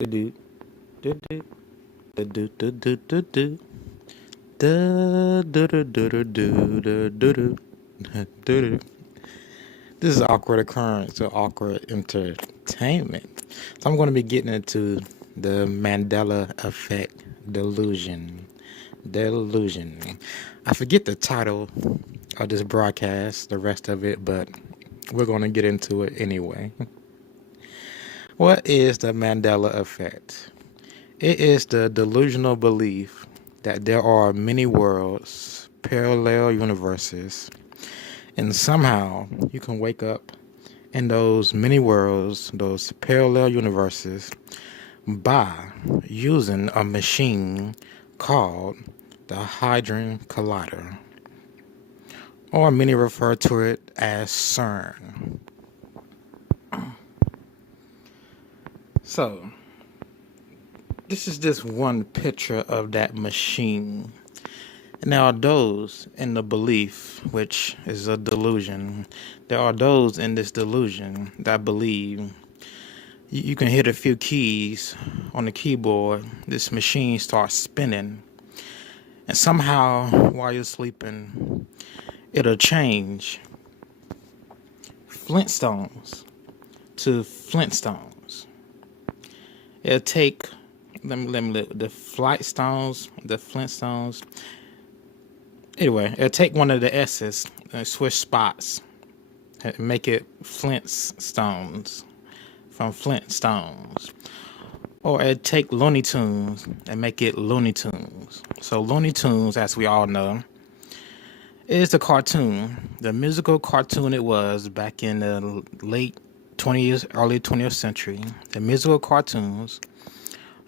Do do do do do do do do do do do do do do do do do. This is awkward occurrence or awkward entertainment. So I'm going to be getting into the Mandela Effect delusion. Delusion. I forget the title of this broadcast, the rest of it, but we're going to get into it anyway. What is the Mandela Effect? It is the delusional belief that there are many worlds, parallel universes, and somehow you can wake up in those many worlds, those parallel universes, by using a machine called the Hadron Collider, or many refer to it as CERN. So, this is just one picture of that machine. Now, are those in the belief, which is a delusion, there are those in this delusion that believe you can hit a few keys on the keyboard, this machine starts spinning, and somehow while you're sleeping, it'll change Flintstones to Flintstones. It'll take the Flintstones. Anyway, it'll take one of the S's and switch spots and make it Flintstones from Flintstones. Or it'll take Looney Tunes and make it Looney Tunes. So Looney Tunes, as we all know, is the cartoon, the musical cartoon it was back in the late 20th, early 20th century. The musical cartoons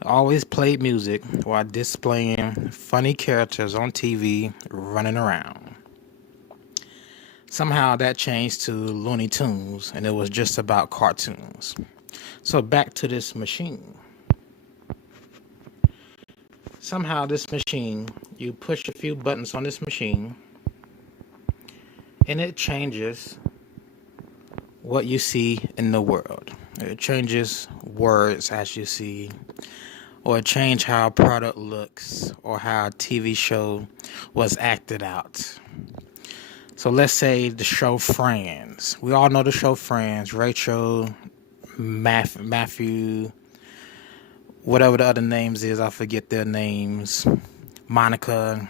always played music while displaying funny characters on TV running around. Somehow that changed to Looney Tunes, and it was just about cartoons. So back to this machine. Somehow this machine, you push a few buttons on this machine, and it changes what you see in the world. It changes words as you see, or change how a product looks, or how a TV show was acted out. So let's say the show Friends. We all know the show Friends. Rachel, Matthew, whatever the other names is, I forget their names. Monica.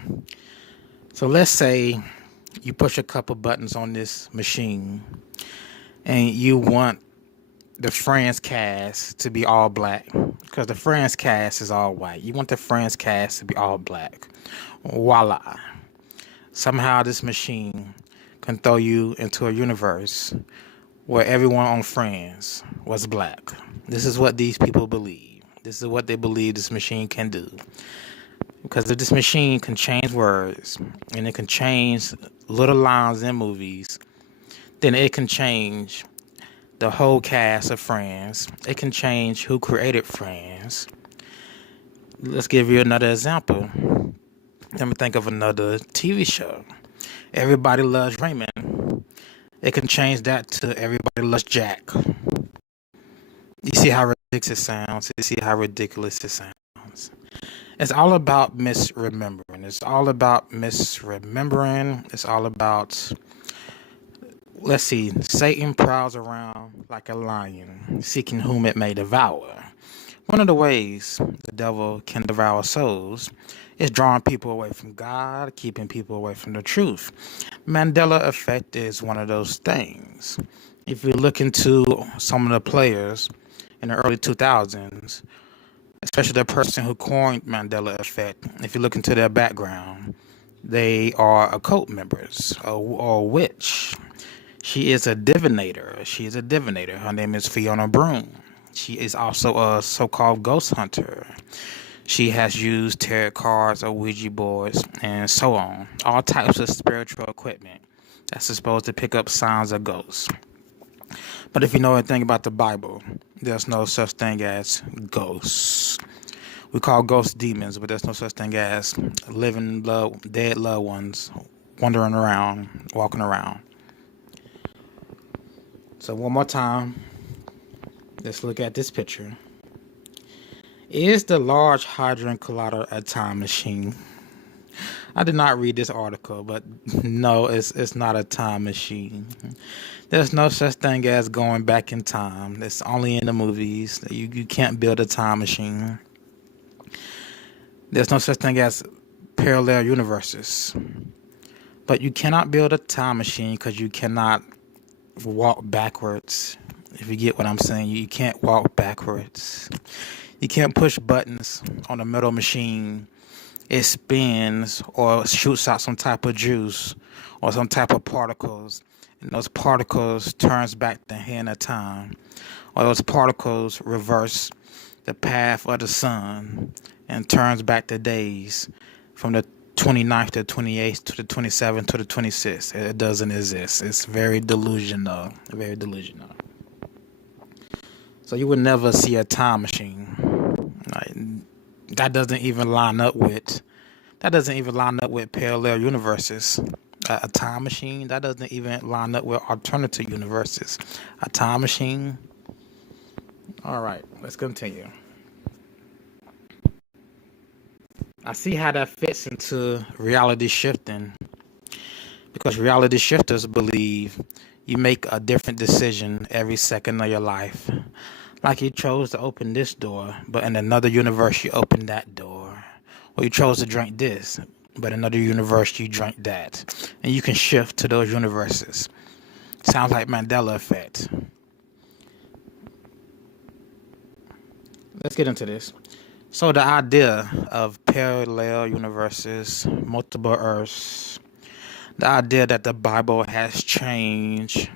So let's say you push a couple buttons on this machine, and you want the Friends cast to be all black, because the Friends cast is all white. You want the Friends cast to be all black. Voila. Somehow this machine can throw you into a universe where everyone on Friends was black. This is what these people believe. This is what they believe this machine can do. Because if this machine can change words, and it can change little lines in movies, then it can change the whole cast of Friends. It can change who created Friends. Let's give you another example. Let me think of another TV show. Everybody Loves Raymond. It can change that to Everybody Loves Jack. You see how ridiculous it sounds? You see how ridiculous it sounds? It's all about misremembering. It's all about misremembering. It's all about, let's see, Satan prowls around like a lion, seeking whom it may devour. One of the ways the devil can devour souls is drawing people away from God, keeping people away from the truth. Mandela Effect is one of those things. If you look into some of the players in the early 2000s, especially the person who coined Mandela Effect, if you look into their background, they are occult members or a witch. She is a divinator. Her name is Fiona Broom. She is also a so-called ghost hunter. She has used tarot cards or Ouija boards and so on. All types of spiritual equipment that's supposed to pick up signs of ghosts. But if you know anything about the Bible, there's no such thing as ghosts. We call ghosts demons, but there's no such thing as living, dead loved ones wandering around, walking around. So one more time, let's look at this picture. Is the Large Hadron Collider a time machine? I did not read this article, but no, it's not a time machine. There's no such thing as going back in time. It's only in the movies. You can't build a time machine. There's no such thing as parallel universes. But you cannot build a time machine because you cannot walk backwards. If you get what I'm saying, you can't walk backwards. You can't push buttons on a metal machine. It spins or shoots out some type of juice or some type of particles, and those particles turns back the hand of time, or those particles reverse the path of the sun and turns back the days from the 29th to 28th to the 27th to the 26th. It doesn't exist. It's very delusional. Very delusional. So you would never see a time machine. Like, that doesn't even line up with parallel universes. A time machine, that doesn't even line up with alternative universes. A time machine. All right, let's continue. I see how that fits into reality shifting, because reality shifters believe you make a different decision every second of your life. Like you chose to open this door, but in another universe you opened that door. Or you chose to drink this, but in another universe you drank that. And you can shift to those universes. Sounds like Mandela Effect. Let's get into this. So the idea of parallel universes, multiple Earths, the idea that the Bible has changed,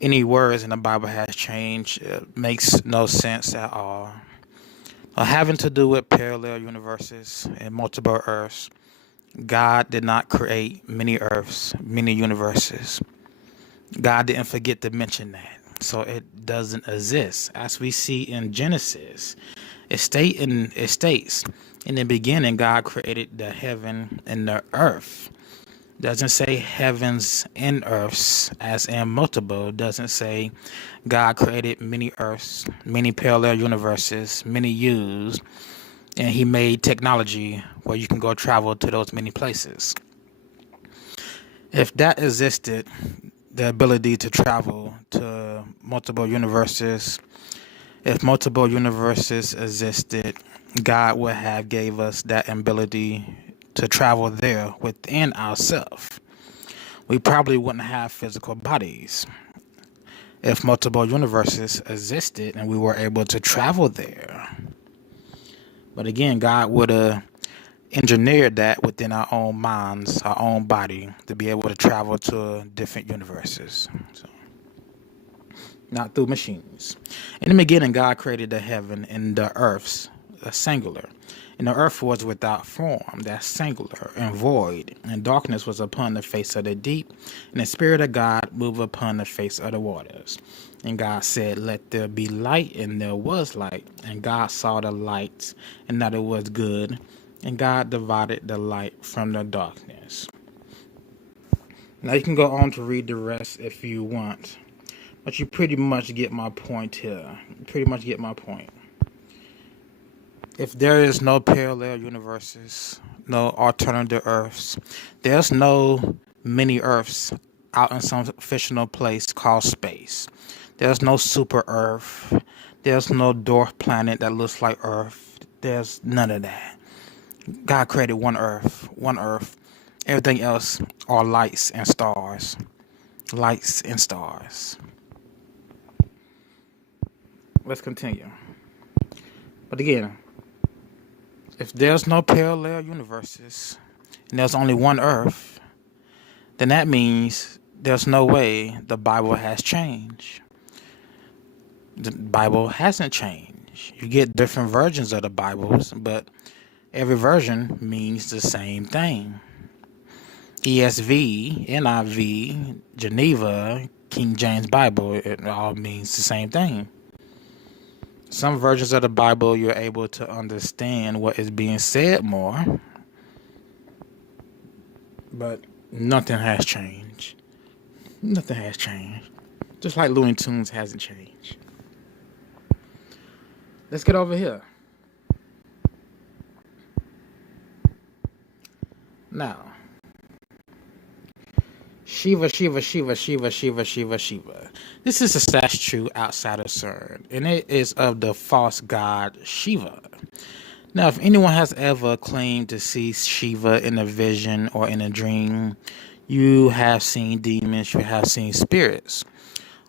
any words in the Bible has changed, makes no sense at all. Having to do with parallel universes and multiple Earths, God did not create many Earths, many universes. God didn't forget to mention that. So it doesn't exist. As we see in Genesis, it states, in the beginning, God created the heaven and the earth. Doesn't say heavens and earths as in multiple. Doesn't say God created many earths, many parallel universes, many yous, and he made technology where you can go travel to those many places. If that existed, the ability to travel to multiple universes, if multiple universes existed, God would have gave us that ability to travel there within ourselves. We probably wouldn't have physical bodies if multiple universes existed and we were able to travel there. But again, God would have engineered that within our own minds, our own body, to be able to travel to different universes. So, not through machines. In the beginning, God created the heaven and the earths, singular. And the earth was without form, that's singular, and void. And darkness was upon the face of the deep, and the Spirit of God moved upon the face of the waters. And God said, let there be light, and there was light. And God saw the light, and that it was good. And God divided the light from the darkness. Now you can go on to read the rest if you want. But you pretty much get my point here. If there is no parallel universes, no alternative Earths, there's no mini Earths out in some fictional place called space. There's no super Earth. There's no dwarf planet that looks like Earth. There's none of that. God created one Earth. Everything else are lights and stars. Lights and stars. Let's continue. But again, if there's no parallel universes and there's only one Earth, then that means there's no way the Bible has changed. The Bible hasn't changed. You get different versions of the Bibles, but every version means the same thing. ESV, NIV, Geneva, King James Bible, it all means the same thing. Some versions of the Bible, you're able to understand what is being said more, but nothing has changed. Nothing has changed. Just like Looney Tunes hasn't changed. Let's get over here. Now, Shiva, Shiva, Shiva, Shiva, Shiva, Shiva, Shiva. This is a statue outside of CERN, and it is of the false god Shiva. Now, if anyone has ever claimed to see Shiva in a vision or in a dream, you have seen demons, you have seen spirits.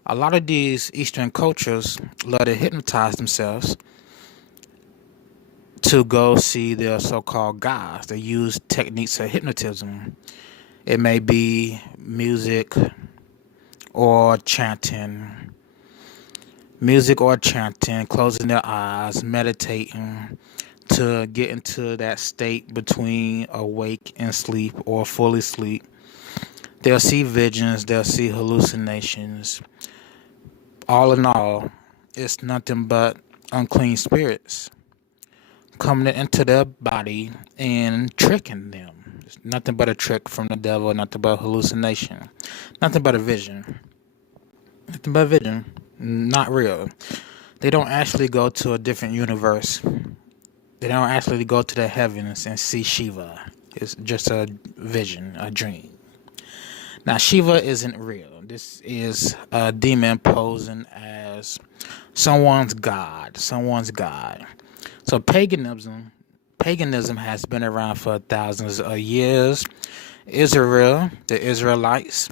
A lot of these Eastern cultures love to hypnotize themselves to go see their so-called gods. They use techniques of hypnotism. It may be music or chanting. Closing their eyes, meditating to get into that state between awake and sleep or fully asleep. They'll see visions, they'll see hallucinations. All in all, it's nothing but unclean spirits coming into their body and tricking them. It's nothing but a trick from the devil, nothing but hallucination, nothing but a vision. Nothing but a vision, not real. They don't actually go to a different universe. They don't actually go to the heavens and see Shiva. It's just a vision, a dream. Now, Shiva isn't real. This is a demon posing as someone's god. So paganism has been around for thousands of years. Israel, the Israelites,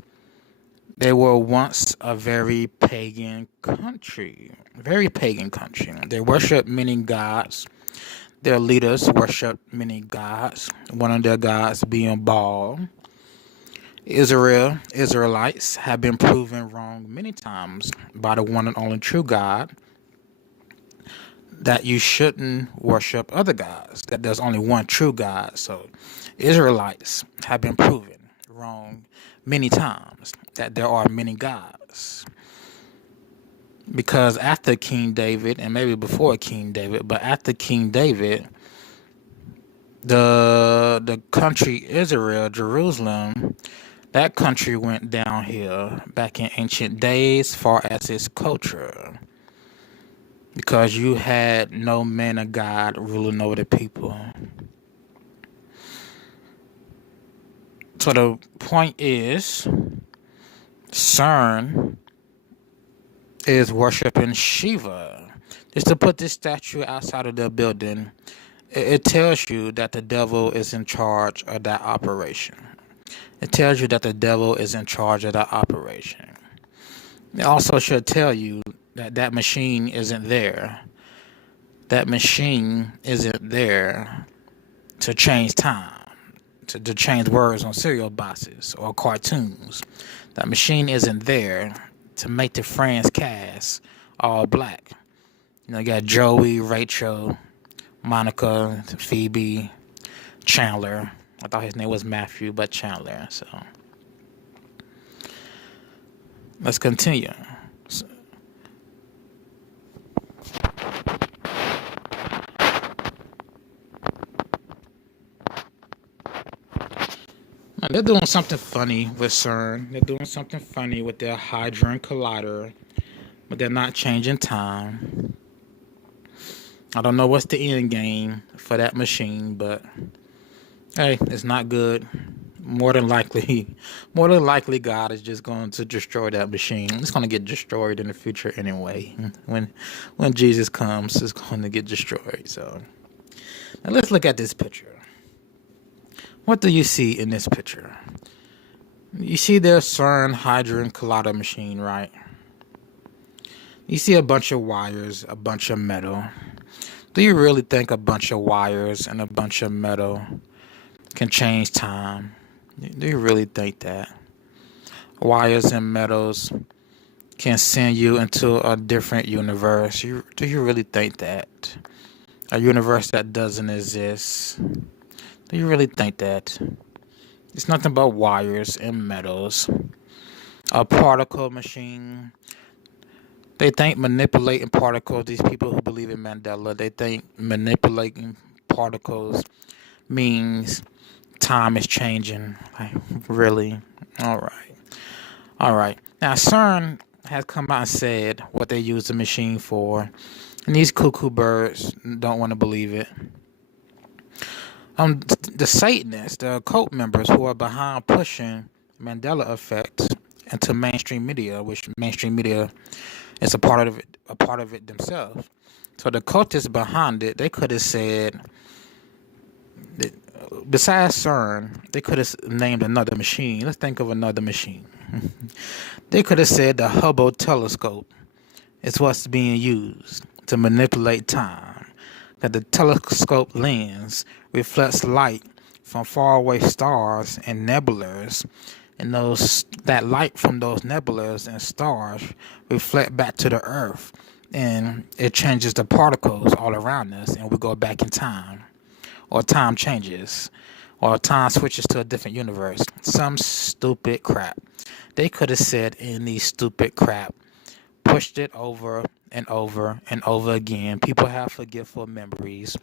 they were once a very pagan country. They worshiped many gods. Their leaders worshiped many gods. One of their gods being Baal. Israelites have been proven wrong many times by the one and only true God that you shouldn't worship other gods, that there's only one true God. So Israelites have been proven wrong many times that there are many gods. Because after King David, and maybe before King David, but after King David, the country Israel, Jerusalem, that country went downhill back in ancient days as far as its culture. Because you had no man of God ruling over the people. So the point is, CERN is worshiping Shiva. Just to put this statue outside of the building, it tells you that the devil is in charge of that operation. It tells you that the devil is in charge of that operation. It also should tell you that that machine isn't there. That machine isn't there to change time, to change words on cereal boxes or cartoons. That machine isn't there to make the Friends cast all black. You got Joey, Rachel, Monica, Phoebe, Chandler. I thought his name was Matthew, but Chandler. So let's continue. Now, they're doing something funny with CERN. They're doing something funny with their Hadron Collider, but they're not changing time. I don't know what's the end game for that machine, but hey, it's not good. More than likely, God is just going to destroy that machine. It's going to get destroyed in the future anyway. When Jesus comes, it's going to get destroyed. So now let's look at this picture. What do you see in this picture? You see their CERN Hadron Collider machine, right? You see a bunch of wires, a bunch of metal. Do you really think a bunch of wires and a bunch of metal can change time? Do you really think that? Wires and metals can send you into a different universe. Do you really think that? A universe that doesn't exist. Do you really think that? It's nothing but wires and metals. A particle machine. They think manipulating particles, these people who believe in Mandela, they think manipulating particles means time is changing. Like, really? All right. Now, CERN has come out and said what they use the machine for. And these cuckoo birds don't want to believe it. The Satanists, the cult members who are behind pushing Mandela Effect into mainstream media, which mainstream media is a part of it themselves. So the cultists behind it, they could have said, besides CERN, they could have named another machine. Let's think of another machine. They could have said the Hubble telescope is what's being used to manipulate time. That the telescope lens reflects light from faraway stars and nebulas, and that light from those nebulas and stars reflect back to the Earth, and it changes the particles all around us, and we go back in time, or time changes, or time switches to a different universe. Some stupid crap. They could have said any stupid crap, pushed it over and over and over again. People have forgetful memories.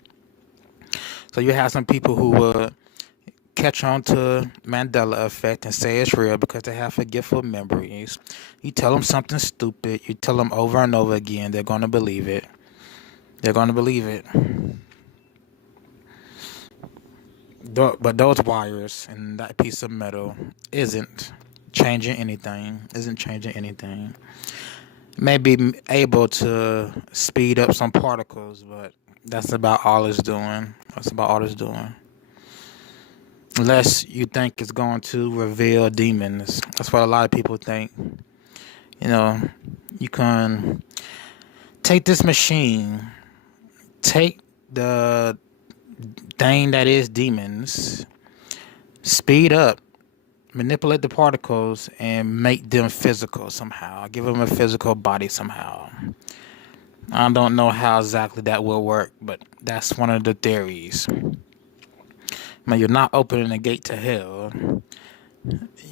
So you have some people who will catch on to Mandela Effect and say it's real because they have forgetful memories. You tell them something stupid, you tell them over and over again, they're going to believe it. They're going to believe it. But those wires and that piece of metal isn't changing anything. May be able to speed up some particles, but that's about all it's doing. Unless you think it's going to reveal demons. That's what a lot of people think. You can take this machine, take the thing that is demons, speed up, manipulate the particles, and make them physical somehow. Give them a physical body somehow. I don't know how exactly that will work, but that's one of the theories. You're not opening the gate to hell.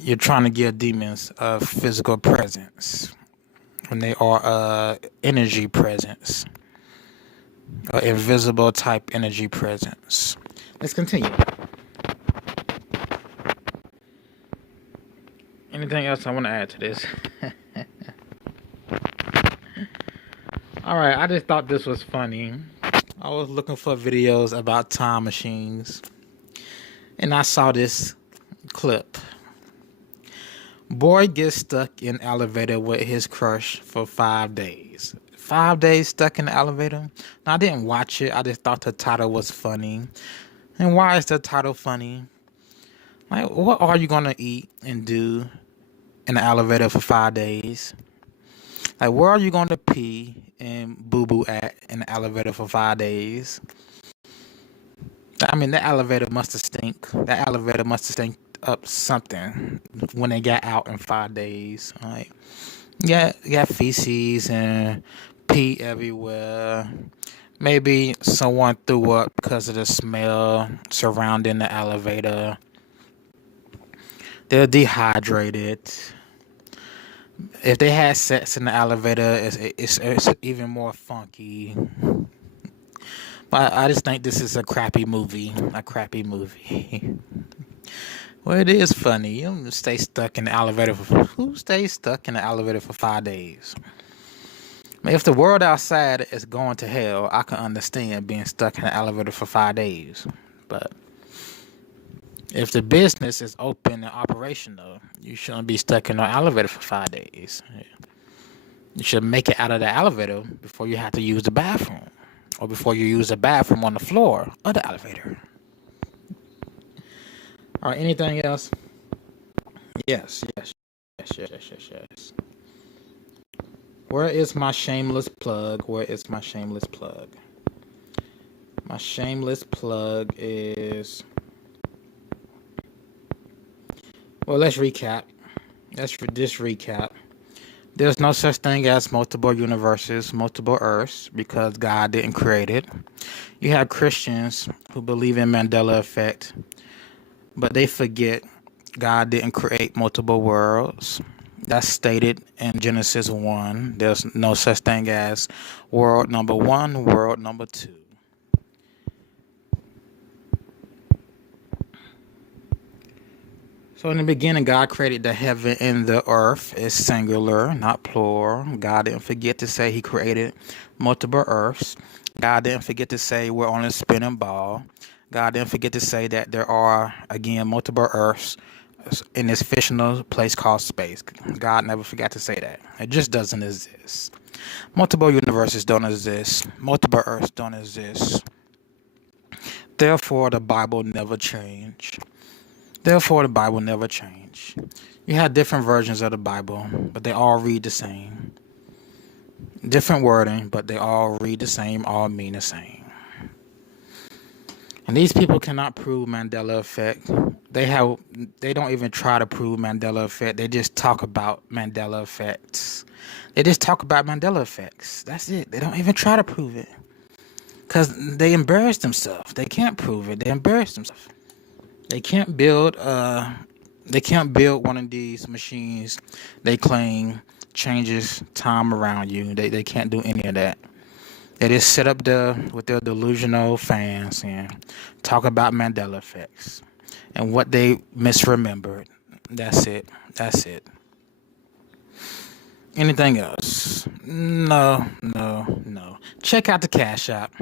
You're trying to give demons a physical presence when they are energy presence, an invisible type energy presence. Let's continue. Anything else I want to add to this? Alright, I just thought this was funny. I was looking for videos about time machines, and I saw this clip. Boy gets stuck in elevator with his crush for 5 days. 5 days stuck in the elevator? Now, I didn't watch it. I just thought the title was funny. And why is the title funny? Like, what are you going to eat and do in the elevator for 5 days? Like, where are you going to pee and boo-boo at in the elevator for 5 days? I mean, that elevator must have stink. That elevator must have stink up something when they got out in 5 days. Like, got feces and pee everywhere. Maybe someone threw up because of the smell surrounding the elevator. They're dehydrated. If they had sex in the elevator, it's even more funky. But I just think this is a crappy movie. Well, it is funny. You don't stay stuck in the elevator who stays stuck in the elevator for 5 days? I mean, if the world outside is going to hell, I can understand being stuck in the elevator for 5 days. But if the business is open and operational, you shouldn't be stuck in the elevator for 5 days. You should make it out of the elevator before you have to use the bathroom, or before you use the bathroom on the floor of the elevator. All right, anything else? Yes. Where is my shameless plug? My shameless plug is... Well, let's recap. There's no such thing as multiple universes, multiple Earths, because God didn't create it. You have Christians who believe in Mandela Effect, but they forget God didn't create multiple worlds. That's stated in Genesis 1. There's no such thing as world number 1, world number 2. So in the beginning, God created the heaven and the earth. It's singular, not plural. God didn't forget to say he created multiple earths. God didn't forget to say we're on a spinning ball. God didn't forget to say that there are, again, multiple Earths in this fictional place called space. God never forgot to say that. It just doesn't exist. Multiple universes don't exist. Multiple Earths don't exist. Therefore, the Bible never changed. Therefore, the Bible never changed. You have different versions of the Bible, but they all read the same. Different wording, but they all read the same, all mean the same. And these people cannot prove Mandela Effect. They don't even try to prove Mandela Effect. They just talk about Mandela Effects. They just talk about Mandela Effects. That's it. They don't even try to prove it. Because they embarrass themselves. They can't prove it. They embarrass themselves. They can't build one of these machines they claim changes time around you. They can't do any of that. They just sit up there with their delusional fans and talk about Mandela Effects and what they misremembered. That's it. That's it. Anything else? No. Check out the Cash App.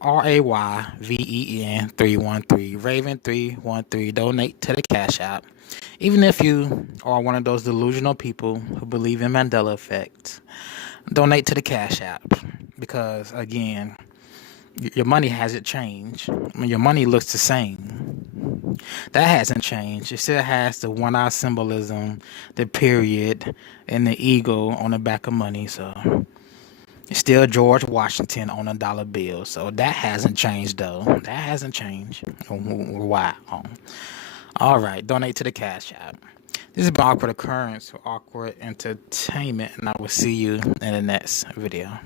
Rayven313, Rayven313. Donate to the Cash App. Even if you are one of those delusional people who believe in Mandela Effect, donate to the Cash App. Because, again, your money hasn't changed. I mean, your money looks the same. That hasn't changed. It still has the one-eye symbolism, the period, and the eagle on the back of money. So it's still George Washington on a dollar bill. So that hasn't changed, though. That hasn't changed. Wow. All right. Donate to the Cash App. This has been Awkward Occurrence or Awkward Entertainment, and I will see you in the next video.